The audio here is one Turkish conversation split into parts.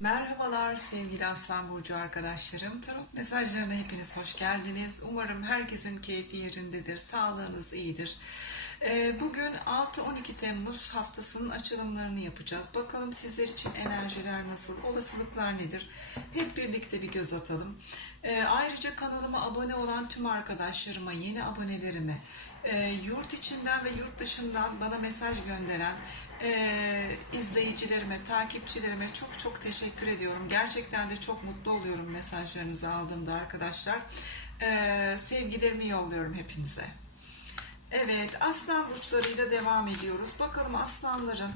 Merhabalar sevgili Aslan Burcu arkadaşlarım. Tarot mesajlarına hepiniz hoş geldiniz. Umarım herkesin keyfi yerindedir, sağlığınız iyidir. Ee, Bugün 6-12 Temmuz haftasının açılımlarını yapacağız. Bakalım sizler için enerjiler nasıl, olasılıklar nedir? Hep birlikte bir göz atalım. Ee, Ayrıca kanalıma abone olan tüm arkadaşlarıma, yeni abonelerime, e, yurt içinden ve yurt dışından bana mesaj gönderen e, izleyicilerime, takipçilerime çok çok teşekkür ediyorum. Gerçekten de çok mutlu oluyorum mesajlarınızı aldığımda arkadaşlar. E, sevgilerimi yolluyorum hepinize. Evet, aslan burçlarıyla devam ediyoruz. Bakalım aslanların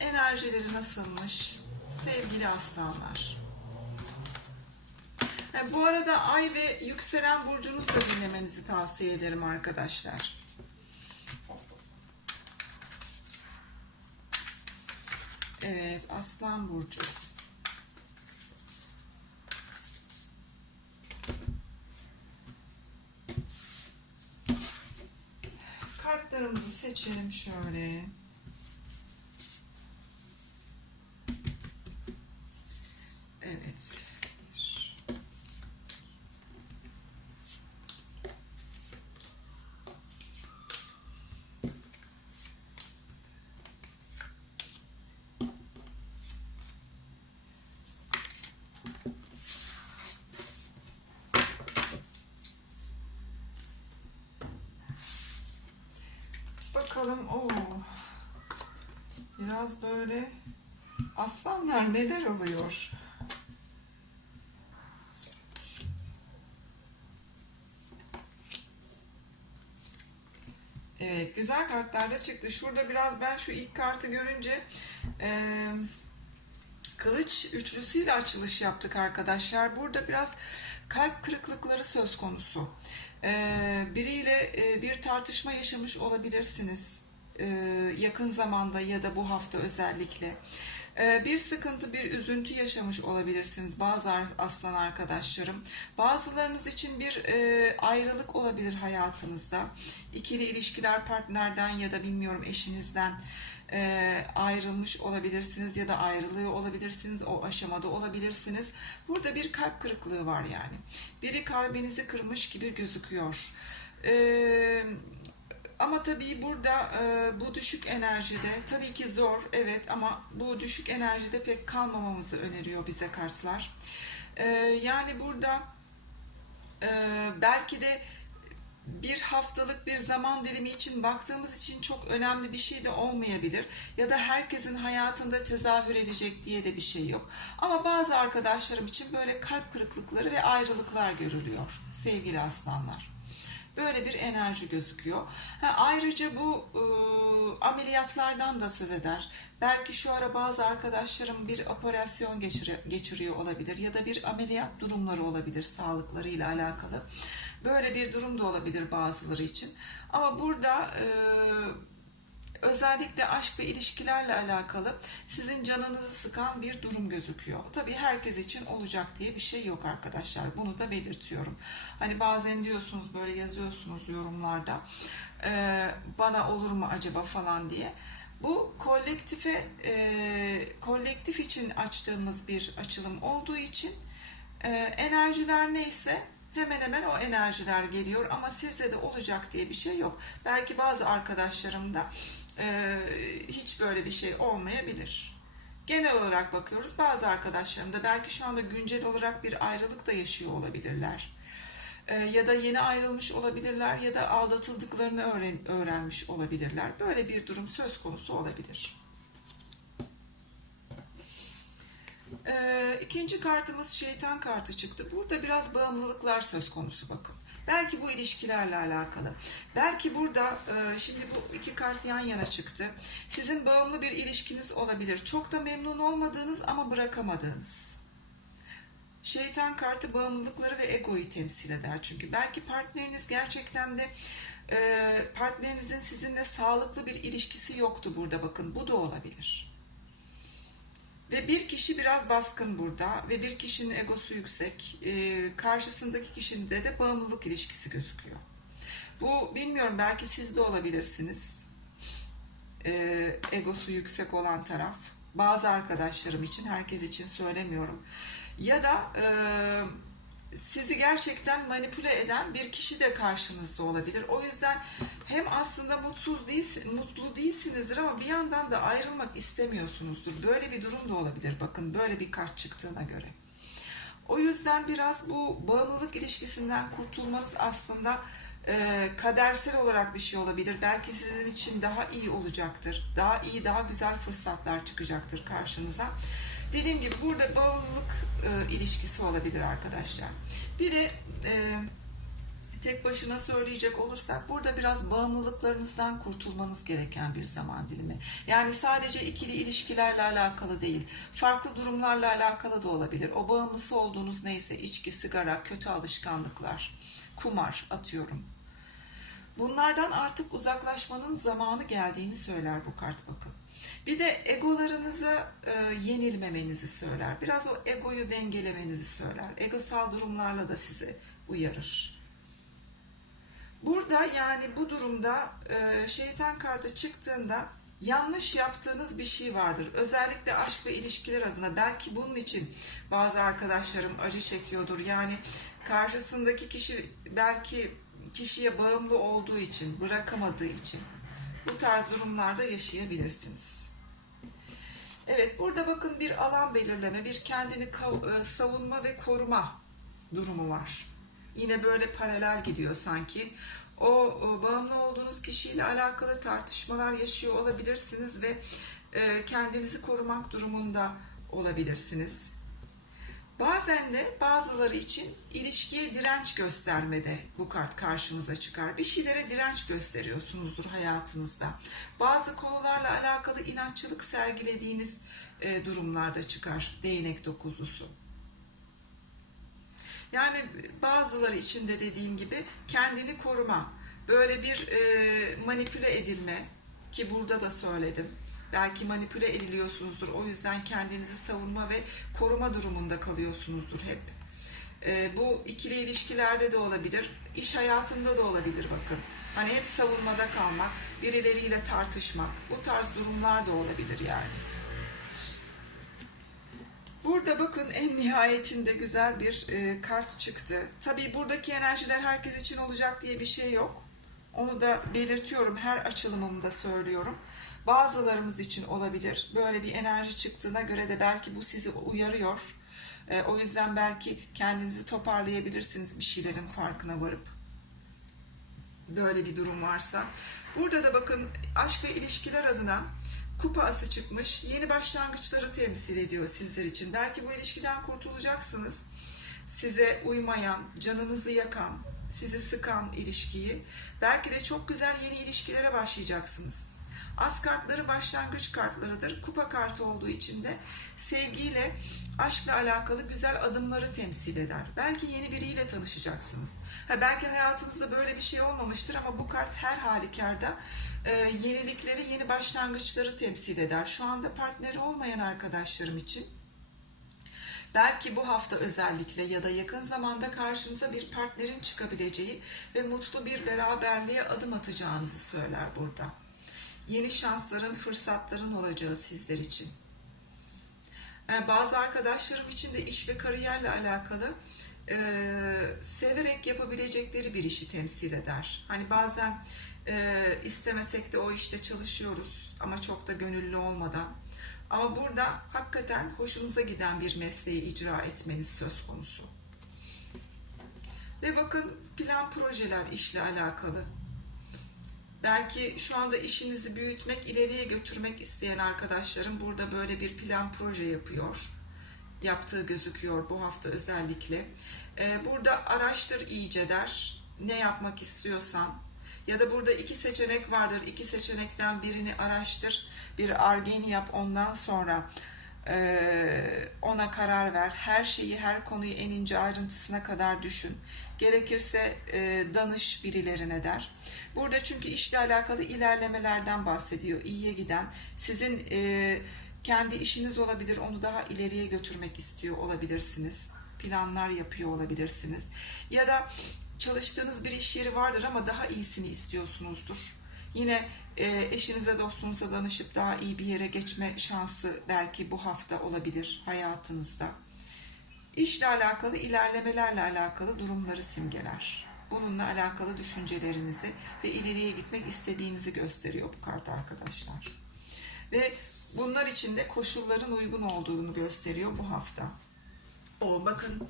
enerjileri nasılmış? Sevgili aslanlar. E, bu arada ay ve yükselen burcunuzu da dinlemenizi tavsiye ederim arkadaşlar. Evet, Aslan Burcu. Kartlarımızı seçelim şöyle. Evet. Bir. Bakalım o biraz böyle aslanlar neler oluyor? Evet güzel kartlar da çıktı. Şurada biraz ben şu ilk kartı görünce e, kılıç üçlüsüyle açılış yaptık arkadaşlar. Burada biraz kalp kırıklıkları söz konusu. Ee, biriyle e, bir tartışma yaşamış olabilirsiniz. Ee, yakın zamanda ya da bu hafta özellikle. Ee, bir sıkıntı, bir üzüntü yaşamış olabilirsiniz bazı aslan arkadaşlarım. Bazılarınız için bir e, ayrılık olabilir hayatınızda. İkili ilişkiler partnerden ya da bilmiyorum eşinizden e, ayrılmış olabilirsiniz ya da ayrılıyor olabilirsiniz. O aşamada olabilirsiniz. Burada bir kalp kırıklığı var yani. Biri kalbinizi kırmış gibi gözüküyor. Eee ama tabii burada e, bu düşük enerjide tabii ki zor evet ama bu düşük enerjide pek kalmamamızı öneriyor bize kartlar. E, yani burada e, belki de bir haftalık bir zaman dilimi için baktığımız için çok önemli bir şey de olmayabilir. Ya da herkesin hayatında tezahür edecek diye de bir şey yok. Ama bazı arkadaşlarım için böyle kalp kırıklıkları ve ayrılıklar görülüyor sevgili aslanlar. Böyle bir enerji gözüküyor. Ha, ayrıca bu e, ameliyatlardan da söz eder. Belki şu ara bazı arkadaşlarım bir operasyon geçiri- geçiriyor olabilir ya da bir ameliyat durumları olabilir sağlıklarıyla alakalı. Böyle bir durum da olabilir bazıları için. Ama burada e, özellikle aşk ve ilişkilerle alakalı sizin canınızı sıkan bir durum gözüküyor. Tabii herkes için olacak diye bir şey yok arkadaşlar. Bunu da belirtiyorum. Hani bazen diyorsunuz böyle yazıyorsunuz yorumlarda e, bana olur mu acaba falan diye. Bu kolektife e, kolektif için açtığımız bir açılım olduğu için e, enerjiler neyse hemen hemen o enerjiler geliyor ama sizde de olacak diye bir şey yok. Belki bazı arkadaşlarımda e, hiç böyle bir şey olmayabilir. Genel olarak bakıyoruz. Bazı arkadaşlarım da belki şu anda güncel olarak bir ayrılık da yaşıyor olabilirler. E, ya da yeni ayrılmış olabilirler ya da aldatıldıklarını öğren, öğrenmiş olabilirler. Böyle bir durum söz konusu olabilir. Ee, ikinci kartımız şeytan kartı çıktı. Burada biraz bağımlılıklar söz konusu bakın. Belki bu ilişkilerle alakalı. Belki burada e, şimdi bu iki kart yan yana çıktı. Sizin bağımlı bir ilişkiniz olabilir. Çok da memnun olmadığınız ama bırakamadığınız. Şeytan kartı bağımlılıkları ve egoyu temsil eder çünkü. Belki partneriniz gerçekten de e, partnerinizin sizinle sağlıklı bir ilişkisi yoktu burada bakın. Bu da olabilir. Ve bir kişi biraz baskın burada ve bir kişinin egosu yüksek. Ee, karşısındaki kişide de bağımlılık ilişkisi gözüküyor. Bu bilmiyorum belki siz de olabilirsiniz. Ee, egosu yüksek olan taraf. Bazı arkadaşlarım için, herkes için söylemiyorum. Ya da e, sizi gerçekten manipüle eden bir kişi de karşınızda olabilir. O yüzden hem aslında mutsuz değilsin, mutlu değilsinizdir ama bir yandan da ayrılmak istemiyorsunuzdur. Böyle bir durum da olabilir. Bakın böyle bir kart çıktığına göre. O yüzden biraz bu bağımlılık ilişkisinden kurtulmanız aslında e, kadersel olarak bir şey olabilir. Belki sizin için daha iyi olacaktır. Daha iyi, daha güzel fırsatlar çıkacaktır karşınıza. Dediğim gibi burada bağımlılık e, ilişkisi olabilir arkadaşlar. Bir de e, tek başına söyleyecek olursak burada biraz bağımlılıklarınızdan kurtulmanız gereken bir zaman dilimi. Yani sadece ikili ilişkilerle alakalı değil, farklı durumlarla alakalı da olabilir. O bağımlısı olduğunuz neyse içki, sigara, kötü alışkanlıklar, kumar atıyorum. Bunlardan artık uzaklaşmanın zamanı geldiğini söyler bu kart bakın. Bir de egolarınıza e, yenilmemenizi söyler. Biraz o egoyu dengelemenizi söyler. Egosal durumlarla da sizi uyarır. Burada yani bu durumda e, şeytan kartı çıktığında yanlış yaptığınız bir şey vardır. Özellikle aşk ve ilişkiler adına belki bunun için bazı arkadaşlarım acı çekiyordur. Yani karşısındaki kişi belki kişiye bağımlı olduğu için, bırakamadığı için bu tarz durumlarda yaşayabilirsiniz. Evet, burada bakın bir alan belirleme, bir kendini e, savunma ve koruma durumu var. Yine böyle paralel gidiyor sanki. O, o bağımlı olduğunuz kişiyle alakalı tartışmalar yaşıyor olabilirsiniz ve e, kendinizi korumak durumunda olabilirsiniz. Bazen de bazıları için ilişkiye direnç göstermede bu kart karşınıza çıkar. Bir şeylere direnç gösteriyorsunuzdur hayatınızda. Bazı konularla alakalı inatçılık sergilediğiniz e, durumlarda çıkar değnek dokuzlusu. Yani bazıları için de dediğim gibi kendini koruma, böyle bir e, manipüle edilme ki burada da söyledim. Belki manipüle ediliyorsunuzdur. O yüzden kendinizi savunma ve koruma durumunda kalıyorsunuzdur hep. E, bu ikili ilişkilerde de olabilir, iş hayatında da olabilir bakın. Hani hep savunmada kalmak, birileriyle tartışmak, bu tarz durumlar da olabilir yani. Burada bakın en nihayetinde güzel bir e, kart çıktı. Tabii buradaki enerjiler herkes için olacak diye bir şey yok. Onu da belirtiyorum her açılımımda söylüyorum. Bazılarımız için olabilir. Böyle bir enerji çıktığına göre de belki bu sizi uyarıyor. E, o yüzden belki kendinizi toparlayabilirsiniz bir şeylerin farkına varıp. Böyle bir durum varsa. Burada da bakın aşk ve ilişkiler adına kupa ası çıkmış. Yeni başlangıçları temsil ediyor sizler için. Belki bu ilişkiden kurtulacaksınız. Size uymayan, canınızı yakan, sizi sıkan ilişkiyi. Belki de çok güzel yeni ilişkilere başlayacaksınız. As kartları başlangıç kartlarıdır. Kupa kartı olduğu için de sevgiyle, aşkla alakalı güzel adımları temsil eder. Belki yeni biriyle tanışacaksınız. Ha, belki hayatınızda böyle bir şey olmamıştır ama bu kart her halükarda e, yenilikleri, yeni başlangıçları temsil eder. Şu anda partneri olmayan arkadaşlarım için Belki bu hafta özellikle ya da yakın zamanda karşınıza bir partnerin çıkabileceği ve mutlu bir beraberliğe adım atacağınızı söyler burada. Yeni şansların, fırsatların olacağı sizler için. Yani bazı arkadaşlarım için de iş ve kariyerle alakalı e, severek yapabilecekleri bir işi temsil eder. Hani bazen e, istemesek de o işte çalışıyoruz ama çok da gönüllü olmadan. Ama burada hakikaten hoşunuza giden bir mesleği icra etmeniz söz konusu. Ve bakın plan projeler işle alakalı. Belki şu anda işinizi büyütmek, ileriye götürmek isteyen arkadaşlarım burada böyle bir plan proje yapıyor. Yaptığı gözüküyor bu hafta özellikle. Ee, burada araştır iyice der. Ne yapmak istiyorsan, ya da burada iki seçenek vardır. İki seçenekten birini araştır. Bir argeni yap ondan sonra e, ona karar ver. Her şeyi, her konuyu en ince ayrıntısına kadar düşün. Gerekirse e, danış birilerine der. Burada çünkü işle alakalı ilerlemelerden bahsediyor. İyiye giden, sizin e, kendi işiniz olabilir, onu daha ileriye götürmek istiyor olabilirsiniz. Planlar yapıyor olabilirsiniz. Ya da çalıştığınız bir iş yeri vardır ama daha iyisini istiyorsunuzdur. Yine e, eşinize dostunuza danışıp daha iyi bir yere geçme şansı belki bu hafta olabilir hayatınızda. İşle alakalı ilerlemelerle alakalı durumları simgeler. Bununla alakalı düşüncelerinizi ve ileriye gitmek istediğinizi gösteriyor bu kart arkadaşlar. Ve bunlar için de koşulların uygun olduğunu gösteriyor bu hafta. O bakın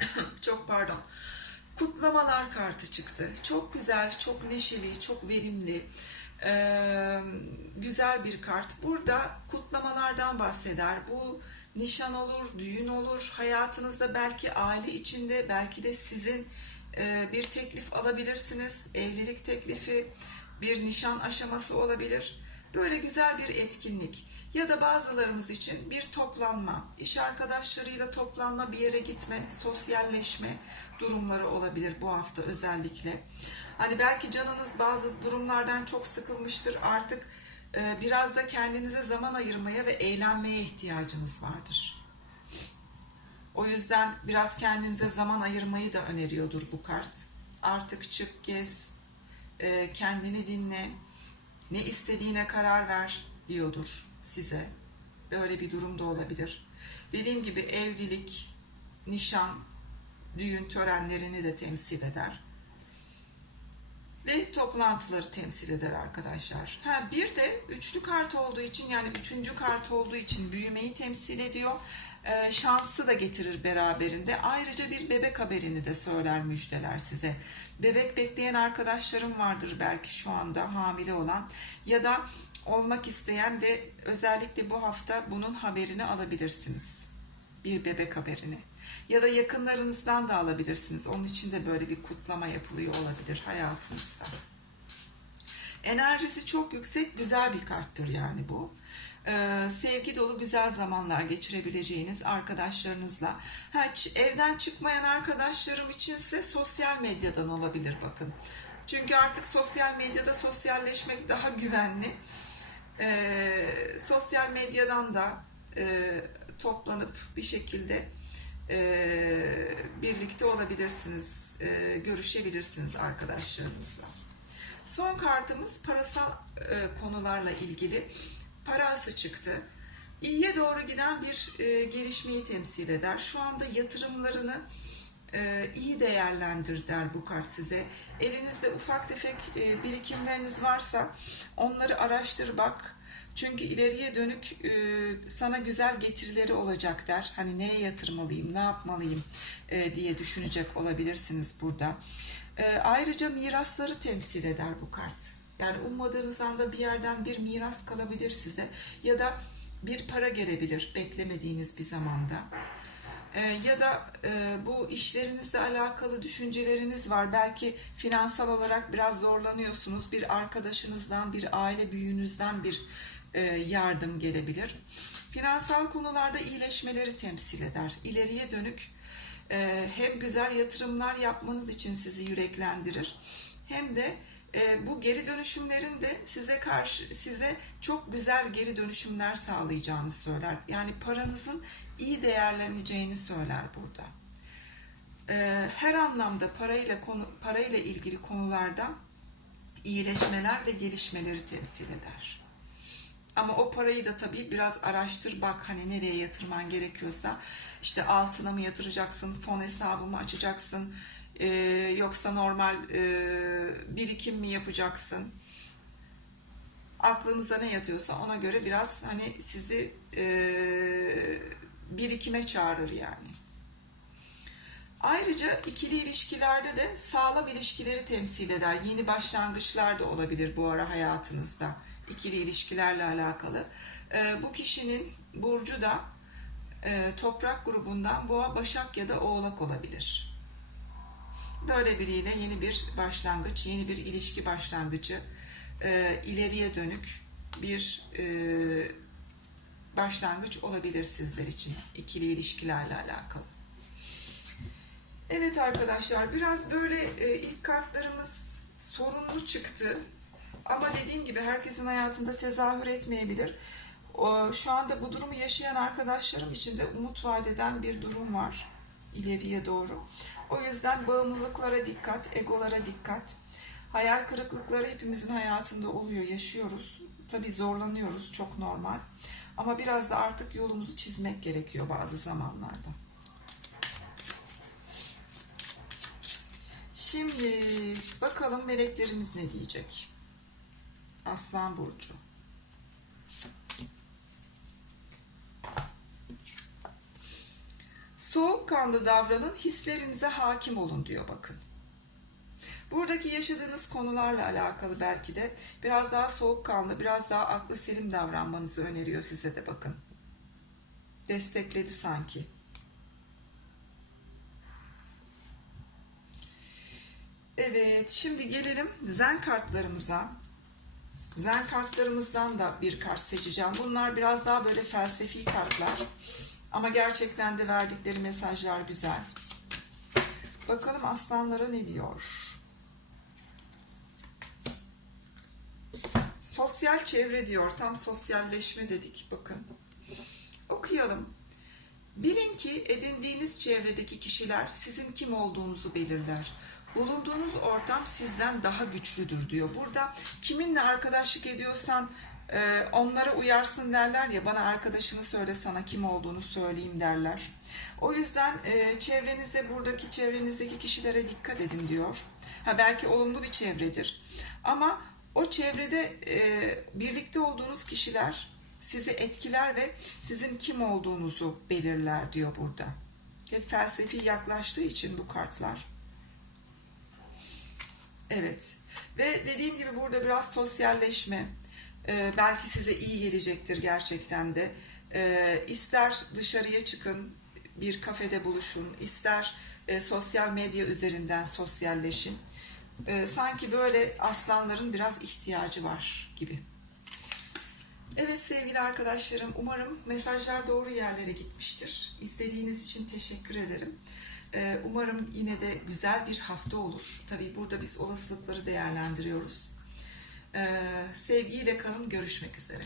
çok pardon. Kutlamalar kartı çıktı. Çok güzel, çok neşeli, çok verimli, ee, güzel bir kart. Burada kutlamalardan bahseder. Bu nişan olur, düğün olur. Hayatınızda belki aile içinde, belki de sizin e, bir teklif alabilirsiniz. Evlilik teklifi, bir nişan aşaması olabilir. Böyle güzel bir etkinlik ya da bazılarımız için bir toplanma, iş arkadaşlarıyla toplanma, bir yere gitme, sosyalleşme durumları olabilir bu hafta özellikle. Hani belki canınız bazı durumlardan çok sıkılmıştır. Artık biraz da kendinize zaman ayırmaya ve eğlenmeye ihtiyacınız vardır. O yüzden biraz kendinize zaman ayırmayı da öneriyordur bu kart. Artık çık, gez, e, kendini dinle, ne istediğine karar ver diyordur size. Böyle bir durum da olabilir. Dediğim gibi evlilik, nişan, düğün törenlerini de temsil eder. Ve toplantıları temsil eder arkadaşlar. Ha bir de üçlü kart olduğu için yani üçüncü kart olduğu için büyümeyi temsil ediyor. Ee, şansı da getirir beraberinde. Ayrıca bir bebek haberini de söyler müjdeler size. Bebek bekleyen arkadaşlarım vardır belki şu anda hamile olan ya da olmak isteyen ve özellikle bu hafta bunun haberini alabilirsiniz. Bir bebek haberini. Ya da yakınlarınızdan da alabilirsiniz. Onun için de böyle bir kutlama yapılıyor olabilir hayatınızda. Enerjisi çok yüksek, güzel bir karttır yani bu. Ee, sevgi dolu güzel zamanlar geçirebileceğiniz arkadaşlarınızla. Ha, evden çıkmayan arkadaşlarım içinse sosyal medyadan olabilir bakın. Çünkü artık sosyal medyada sosyalleşmek daha güvenli. Ee, sosyal medyadan da e, toplanıp bir şekilde birlikte olabilirsiniz, e, görüşebilirsiniz arkadaşlarınızla. Son kartımız parasal e, konularla ilgili parası çıktı. İyiye doğru giden bir e, gelişmeyi temsil eder. Şu anda yatırımlarını e, iyi değerlendir der bu kart size. Elinizde ufak tefek birikimleriniz varsa onları araştır bak. Çünkü ileriye dönük e, sana güzel getirileri olacak der. Hani neye yatırmalıyım, ne yapmalıyım e, diye düşünecek olabilirsiniz burada. E, ayrıca mirasları temsil eder bu kart. Yani ummadığınız anda bir yerden bir miras kalabilir size ya da bir para gelebilir beklemediğiniz bir zamanda. Ee, ya da e, bu işlerinizle alakalı düşünceleriniz var. Belki finansal olarak biraz zorlanıyorsunuz. Bir arkadaşınızdan, bir aile büyüğünüzden bir e, yardım gelebilir. Finansal konularda iyileşmeleri temsil eder. İleriye dönük e, hem güzel yatırımlar yapmanız için sizi yüreklendirir hem de e, bu geri dönüşümlerin de size karşı size çok güzel geri dönüşümler sağlayacağını söyler. Yani paranızın iyi değerleneceğini söyler burada. E, her anlamda parayla konu parayla ilgili konularda iyileşmeler ve gelişmeleri temsil eder. Ama o parayı da tabii biraz araştır bak hani nereye yatırman gerekiyorsa işte altına mı yatıracaksın, fon hesabı mı açacaksın, ee, yoksa normal e, birikim mi yapacaksın? Aklınıza ne yatıyorsa ona göre biraz hani sizi e, birikime çağırır yani. Ayrıca ikili ilişkilerde de sağlam ilişkileri temsil eder. Yeni başlangıçlar da olabilir bu ara hayatınızda. İkili ilişkilerle alakalı. E, bu kişinin burcu da e, toprak grubundan boğa, başak ya da oğlak olabilir. Böyle biriyle yeni bir başlangıç, yeni bir ilişki başlangıcı, e, ileriye dönük bir e, başlangıç olabilir sizler için ikili ilişkilerle alakalı. Evet arkadaşlar biraz böyle e, ilk kartlarımız sorunlu çıktı. Ama dediğim gibi herkesin hayatında tezahür etmeyebilir. Şu anda bu durumu yaşayan arkadaşlarım için de umut vadeden bir durum var ileriye doğru. O yüzden bağımlılıklara dikkat, egolara dikkat. Hayal kırıklıkları hepimizin hayatında oluyor, yaşıyoruz. Tabii zorlanıyoruz, çok normal. Ama biraz da artık yolumuzu çizmek gerekiyor bazı zamanlarda. Şimdi bakalım meleklerimiz ne diyecek? Aslan Burcu. Soğukkanlı davranın, hislerinize hakim olun diyor bakın. Buradaki yaşadığınız konularla alakalı belki de biraz daha soğukkanlı, biraz daha aklı selim davranmanızı öneriyor size de bakın. Destekledi sanki. Evet, şimdi gelelim zen kartlarımıza. Zen kartlarımızdan da bir kart seçeceğim. Bunlar biraz daha böyle felsefi kartlar. Ama gerçekten de verdikleri mesajlar güzel. Bakalım aslanlara ne diyor? Sosyal çevre diyor. Tam sosyalleşme dedik. Bakın. Okuyalım. Bilin ki edindiğiniz çevredeki kişiler sizin kim olduğunuzu belirler. Bulunduğunuz ortam sizden daha güçlüdür diyor. Burada kiminle arkadaşlık ediyorsan e, onlara uyarsın derler ya bana arkadaşını söyle sana kim olduğunu söyleyeyim derler. O yüzden e, çevrenizde buradaki çevrenizdeki kişilere dikkat edin diyor. Ha belki olumlu bir çevredir. Ama o çevrede e, birlikte olduğunuz kişiler sizi etkiler ve sizin kim olduğunuzu belirler diyor burada. Hep felsefi yaklaştığı için bu kartlar. Evet. Ve dediğim gibi burada biraz sosyalleşme e, belki size iyi gelecektir gerçekten de. E, ister dışarıya çıkın, bir kafede buluşun, ister e, sosyal medya üzerinden sosyalleşin. E, sanki böyle aslanların biraz ihtiyacı var gibi. Evet sevgili arkadaşlarım, umarım mesajlar doğru yerlere gitmiştir. İzlediğiniz için teşekkür ederim. Ee, Umarım yine de güzel bir hafta olur. Tabii burada biz olasılıkları değerlendiriyoruz. Ee, Sevgiyle kalın, görüşmek üzere.